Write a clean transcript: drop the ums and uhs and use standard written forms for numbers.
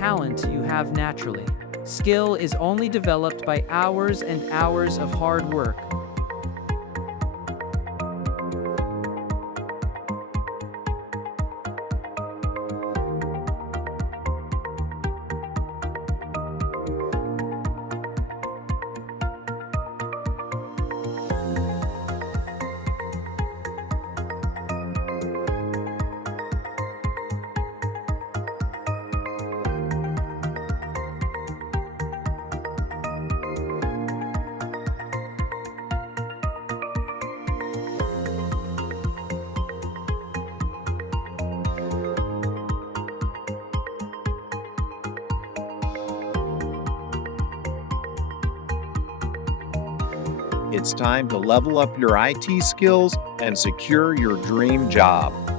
talent you have naturally. Skill is only developed by hours and hours of hard work. It's time to level up your IT skills and secure your dream job.